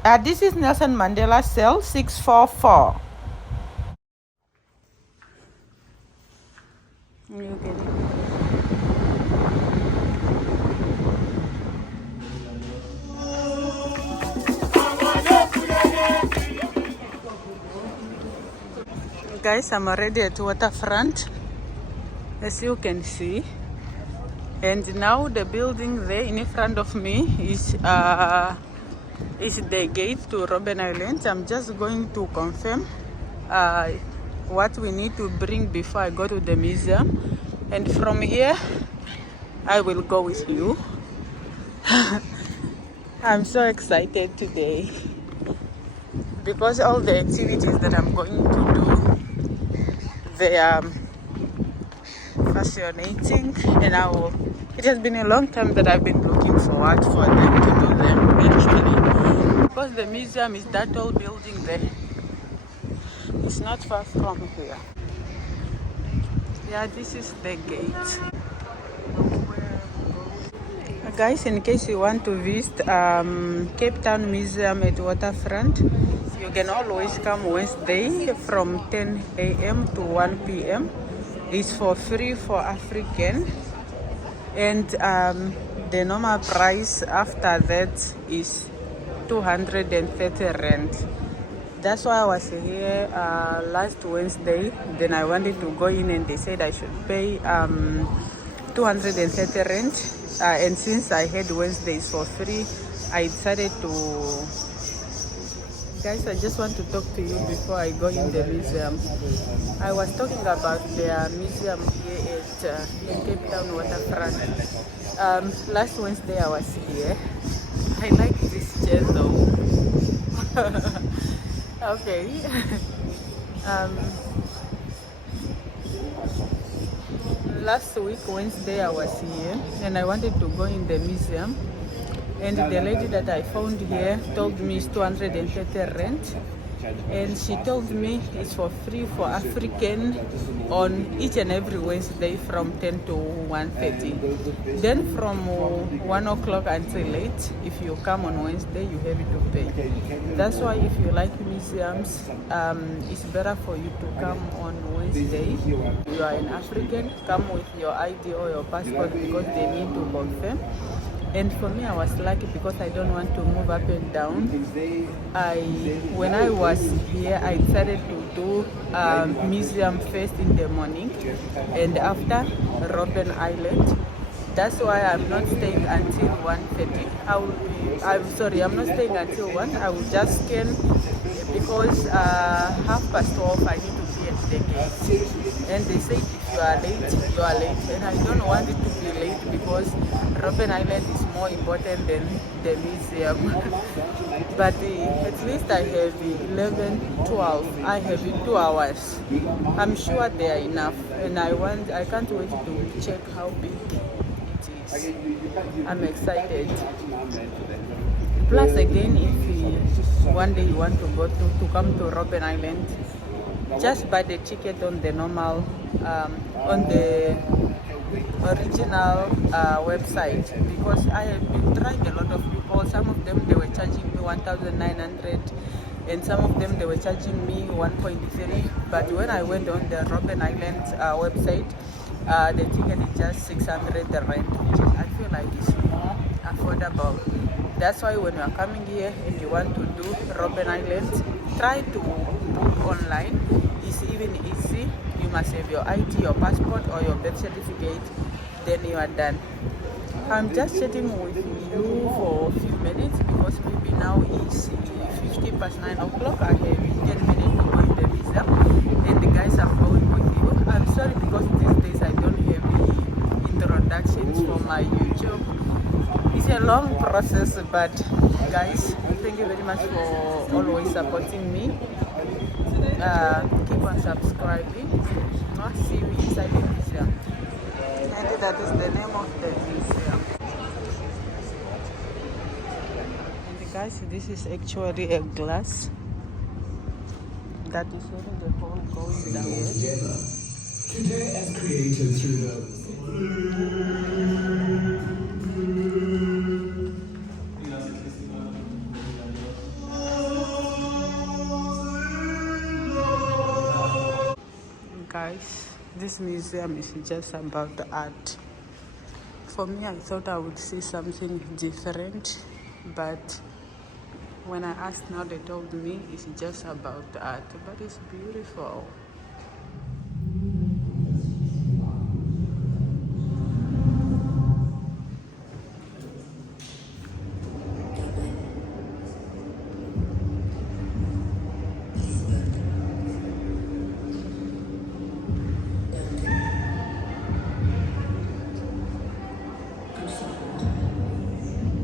This is Nelson Mandela cell 644. You get it? Guys, I'm already at waterfront, as you can see. And now the building there in front of me is the gate to Robben Island. I'm just going to confirm what we need to bring before I go to the museum. And from here, I will go with you. I'm so excited today because all the activities that I'm going to do, they are fascinating, and it has been a long time that I've been looking forward for them to do them actually, because the museum is that old building there. It's not far from here. Yeah, this is the gate. Guys, in case you want to visit Cape Town Museum at Waterfront, you can always come Wednesday from 10 a.m. to 1 p.m. It's for free for African, and the normal price after that is 230 rand. That's why I was here last Wednesday. Then I wanted to go in, and they said I should pay 230 rand. And since I had Wednesdays for free, I decided to. Guys, I just want to talk to you before I go in the museum. I was talking about the museum here at Cape Town Waterfront. Last Wednesday I was here. I like this chair though. Okay. Last week Wednesday I was here, and I wanted to go in the museum, and the lady that I found here told me it's 230 rand, and she told me it's for free for African on each and every Wednesday from 10 to 1:30. Then from 1 o'clock until 8, if you come on Wednesday, you have to pay. That's why if you like museums, it's better for you to come on Wednesday. You are an African, come with your ID or your passport, because they need to confirm. And for me, I was lucky because I don't want to move up and down. When I was here, I decided to do museum first in the morning, and after Robben Island. That's why I'm not staying until 1:30. I'm not staying until 1. I will just scan, because 12:30 I need to be at the gate. And they say if you are late, you are late. And I don't want it to be late, because Robben Island is more important than the museum. But at least I have 11, 12. I have 2 hours. I'm sure they are enough. And I can't wait to check how big it is. I'm excited. Plus again, if one day you want to go to come to Robben Island, just buy the ticket on the normal, on the original website, because I have been trying a lot of people. Some of them they were charging me 1,900, and some of them they were charging me 1.3. But when I went on the Robben Island website, the ticket is just 600 rand, which I feel like is more affordable. That's why when you are coming here and you want to do Robben Island, try to book online. It's even easy. You must have your ID, your passport, or your birth certificate. Then you are done. I'm just chatting with you for a few minutes, because maybe now it's 50 past 9 o'clock. I have 10 minutes to go in the museum, and the guys are going with you. I'm sorry, because these days I don't have the introductions for my YouTube. It's a long process, but guys, thank you very much for always supporting me. Keep on subscribing. Not see you inside the museum. And that is the name of the museum. And guys, this is actually a glass that is really the whole going down. Today, as created through the guys, this museum is just about art. For me, I thought I would see something different, but when I asked now, they told me it's just about art, but it's beautiful.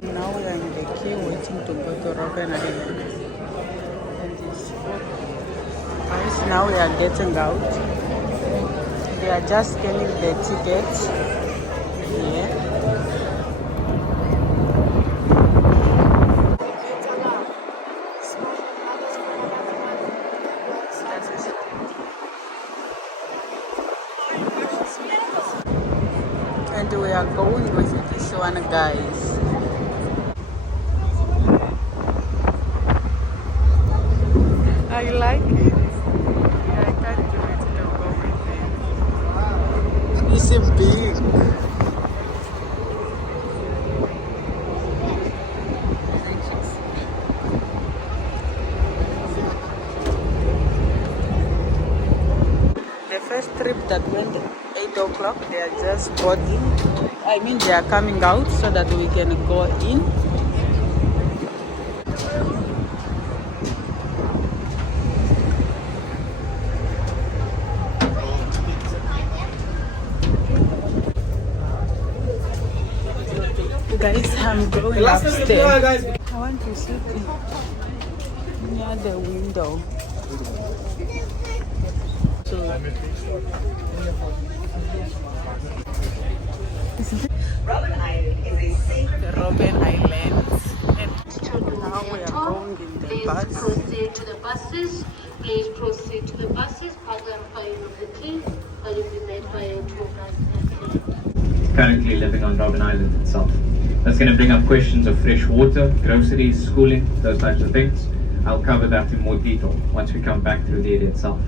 Now we are in the queue waiting to go to Robben Island. And this guys, now we are getting out. They are just scanning the tickets. Yeah. And we are going with this one, guys. I like it. I can't wait to go with it. It's a big. The first trip that went 8 o'clock, they are just boarding. I mean, they are coming out so that we can go in. Guys, I'm going upstairs. I want to sit near the window. So, Robben Island is a safe Robben Island. And now we are going in the Please bus. proceed to the buses. Please proceed to the buses. Program 5 of the team will be made by a tour guide. Currently living on Robben Island itself. That's going to bring up questions of fresh water, groceries, schooling, those types of things. I'll cover that in more detail once we come back through the area itself.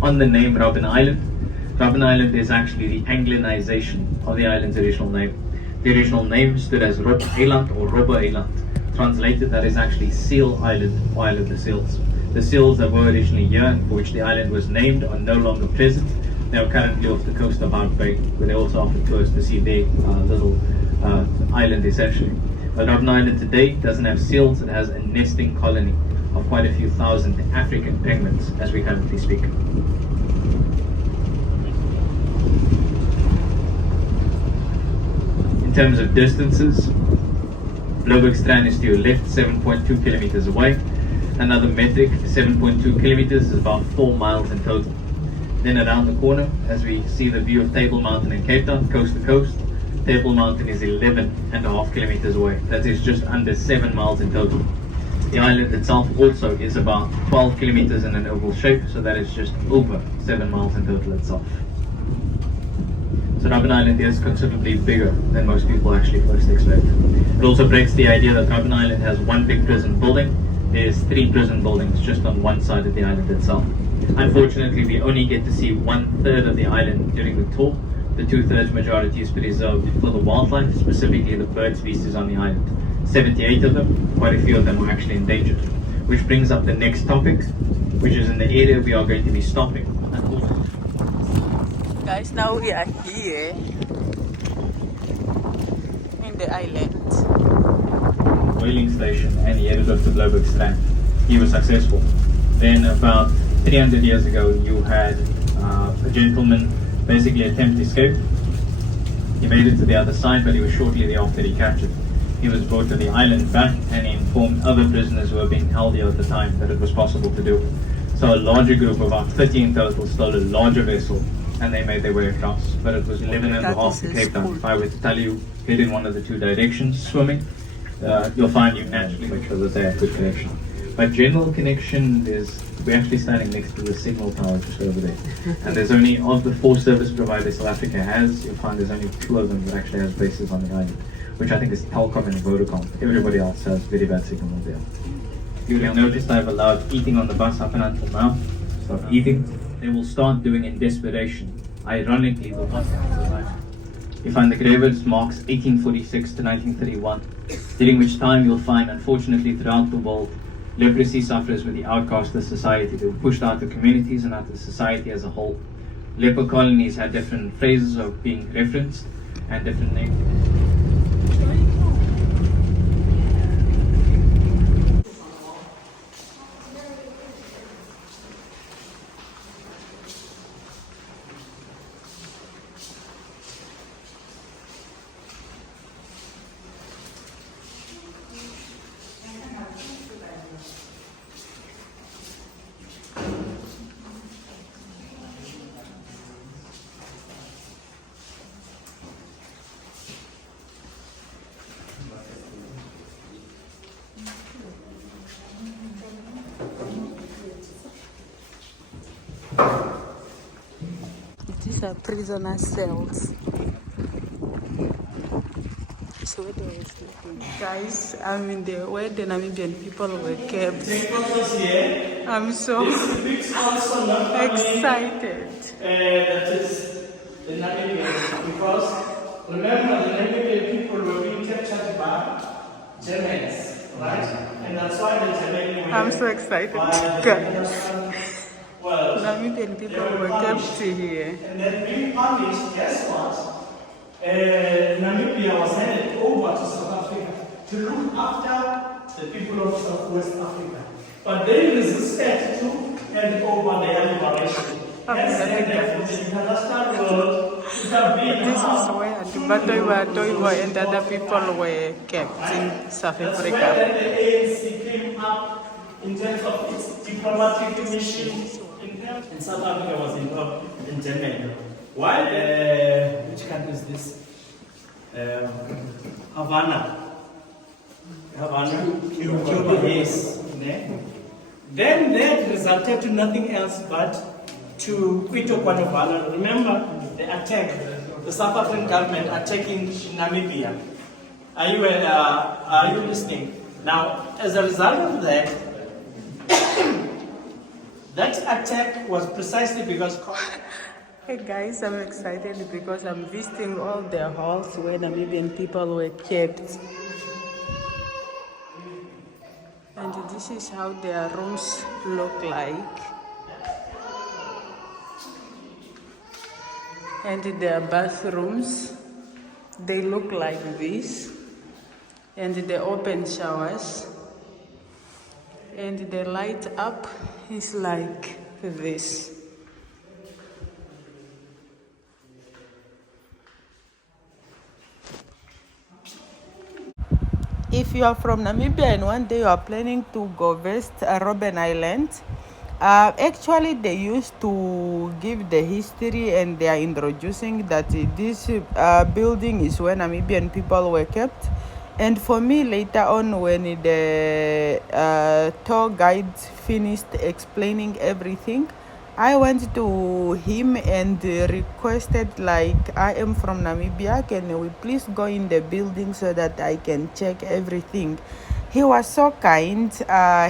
On the name Robben Island is actually the Anglicization of the island's original name. The original name stood as Rob Eiland or Robben Eiland. Translated, that is actually Seal Island or Island of the Seals. The seals that were originally here and for which the island was named are no longer present. They are currently off the coast of Hout Bay, where they also offer tours to see their little island essentially. But Robben Island today doesn't have seals, it has a nesting colony of quite a few thousand African penguins as we currently speak. In terms of distances, Blobergstrand is to your left, 7.2 kilometers away. Another metric, 7.2 kilometers is about 4 miles in total. Then around the corner, as we see the view of Table Mountain in Cape Town, coast to coast, Table Mountain is 11.5 kilometers away. That is just under 7 miles in total. The island itself also is about 12 kilometers in an oval shape, so that is just over 7 miles in total itself. So Robben Island is considerably bigger than most people actually first expect. It also breaks the idea that Robben Island has one big prison building. There's 3 prison buildings just on one side of the island itself. Unfortunately, we only get to see 1/3 of the island during the tour. The 2/3 majority is preserved for the wildlife, specifically the bird species on the island. 78 of them, quite a few of them are actually endangered. Which brings up the next topic, which is in the area we are going to be stopping. Guys, now we are here in the island. Whaling station, and he headed up to Blobergstrand. He was successful. Then about 300 years ago, you had a gentleman basically attempt escape. He made it to the other side, but he was shortly thereafter recaptured. He was brought to the island back, and he informed other prisoners who were being held here at the time that it was possible to do. So a larger group, about 50 in total, stole a larger vessel, and they made their way across. But it was 11.5 to Cape Town. If I were to tell you, head in one of the 2 directions swimming, you'll find you naturally make sure that they have good connection. But general connection is, we're actually standing next to the signal tower just over there. And there's only, of the 4 service providers South Africa has, you'll find there's only 2 of them that actually has bases on the island, which I think is Telkom and Vodacom. Everybody else has very bad signal there. You'll notice I've allowed eating on the bus up and until now. Stop eating. they will start doing in desperation. Ironically, the last time you find the graveyards marks 1846 to 1931, during which time you'll find, unfortunately, throughout the world, leprosy sufferers were the outcast of society. They were pushed out of communities and out of society as a whole. Leper colonies had different phrases of being referenced and different names. These are prisoner cells. So where they were sleeping. Guys, I'm in the where the Namibian people were kept. I'm so excited. That is the Namibian, because remember the Namibian people were being captured by Germans, right? And that's why the Germans were I'm so excited. well, Namibian people were kept here. and then being punished, guess what? Namibia was handed over to South Africa to look after the people of Southwest Africa. But they resisted to hand over their liberation. Hence, therefore, the international world should have been This is where Toivo and other people were kept in South That's where Africa. the ANC came up in terms of its diplomatic mission in South Africa was involved in Germany. While which country is this? Havana. Cuba, yes. Then that resulted to nothing else but to Quito Quanovala. Remember the attack, the South African government attacking Namibia. Are you listening? Now, as a result of that, that attack was precisely because. Hey guys, I'm excited because I'm visiting all the halls where Namibian people were kept. And this is how their rooms look like. And their bathrooms, they look like this. And the open showers. And the light up is like this. If you are from Namibia and one day you are planning to go visit Robben Island, actually they used to give the history and they are introducing that this building is where Namibian people were kept. And for me, later on, when the tour guide finished explaining everything, I went to him and requested, like, I am from Namibia, can we please go in the building so that I can check everything? He was so kind.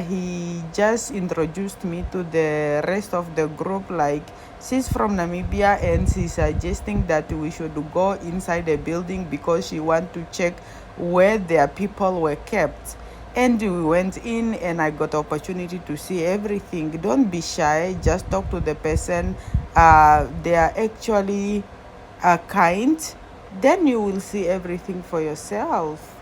He just introduced me to the rest of the group, like, she's from Namibia and she's suggesting that we should go inside the building because she wants to check where their people were kept. And we went in and I got the opportunity to see everything. Don't be shy, just talk to the person. They are actually kind. Then you will see everything for yourself.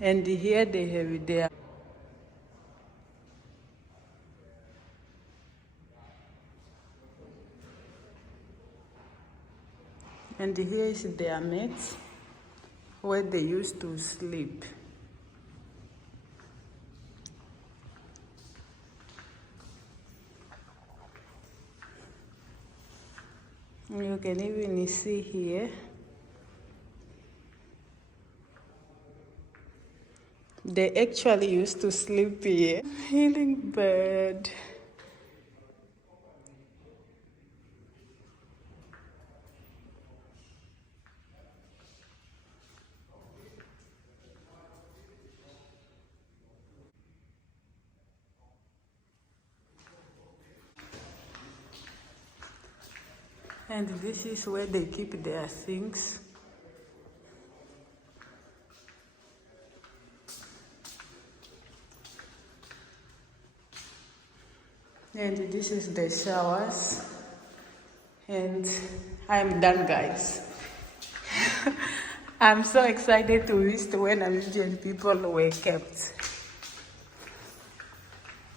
And here they have their and here is their mats where they used to sleep. You can even see here they actually used to sleep here. Healing bird. And this is where they keep their things. And this is the showers. And I'm done, guys. I'm so excited to visit where Namibian people were kept.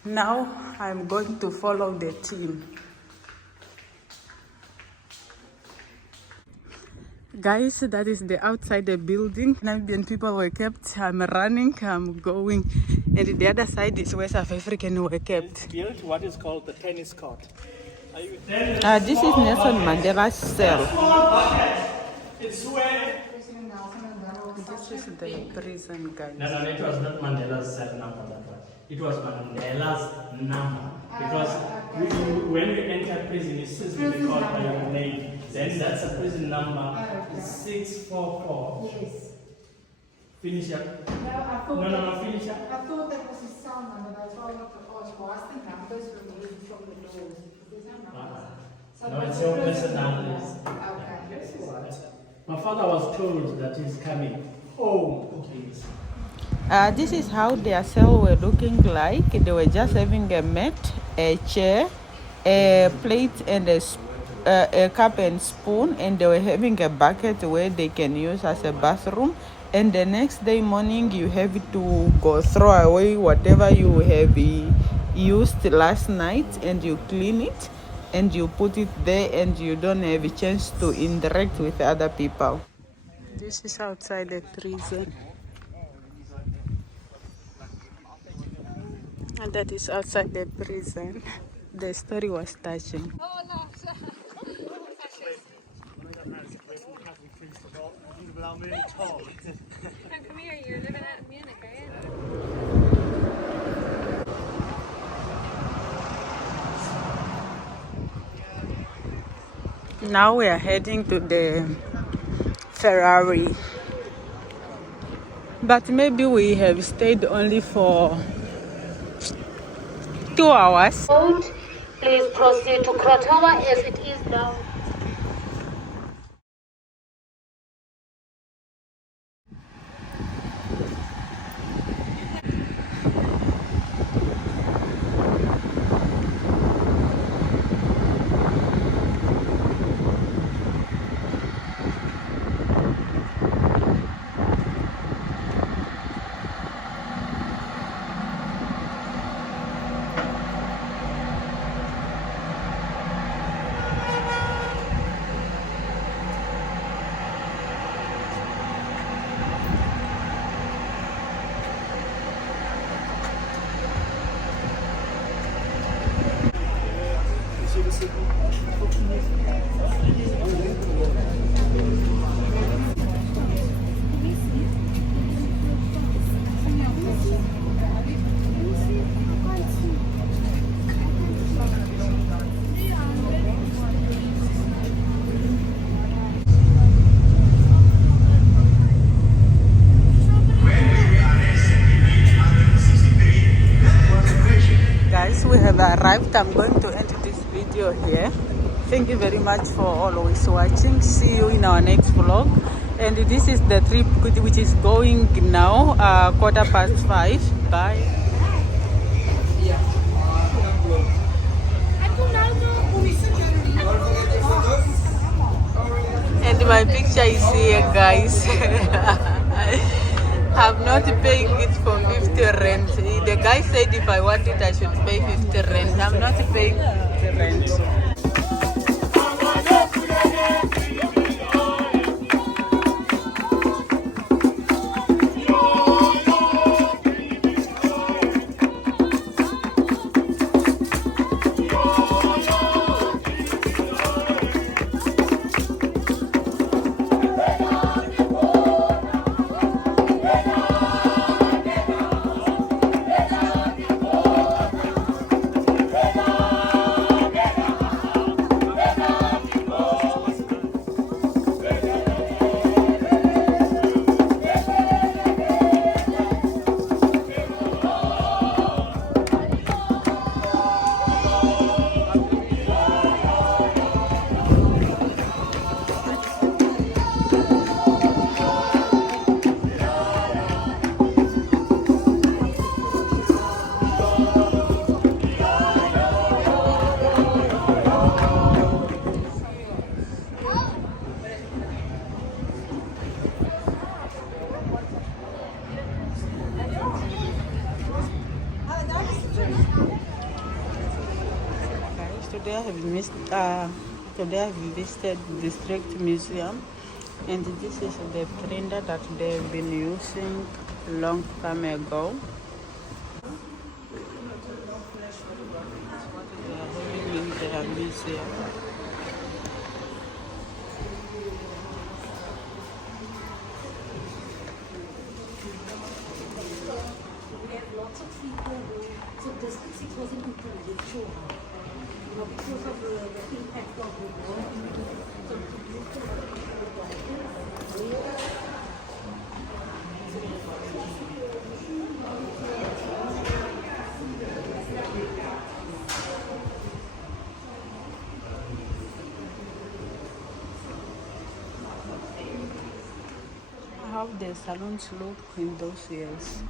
Now I'm going to follow the team. Guys, that is the outside the building. Namibian people were kept. I'm running, I'm going. And the other side is where South African were kept. Built what is called the tennis court. This is Nelson Mandela's cell. It's where... This is the prison, guys. No, it was not Mandela's cell number, that one. It was Mandela's number. Because when you enter prison, it says to be called by your name. Then that's a prison number 644. Yes. Finish up. No, finish up. I thought that was his cell number. That's why I wanted to ask. Why is the numbers removed from the doors? There's no numbers. So No, it's your personal. Okay. My father was told that he's coming home, please. This is how their cell were looking like. They were just having a mat, a chair, a plate, and a cup and spoon, and they were having a bucket where they can use as a bathroom. And the next day morning, you have to go throw away whatever you have used last night, and you clean it, and you put it there, and you don't have a chance to interact with other people. This is outside the prison. And that is outside the prison. The story was touching. Come here, you're living out in Munich, are you? Now we are heading to the Ferrari. But maybe we have stayed only for 2 hours. Please proceed to Krotowa as it is now. We have arrived. I'm going to end this video here. Thank you very much for always watching. See you in our next vlog. And this is the trip which is going now 5:15. Bye. And my picture is here, guys. I'm not paying it for 50 rand. The guy said if I want it, I should pay 50 rand. I'm not paying 50 rand. Today I have visited District Museum, and this is the printer that they've been using long time ago. What they are having in their museum. We have lots of people who, so District 6 wasn't included, sure. Because of the impact of the war. How the salons look in those years.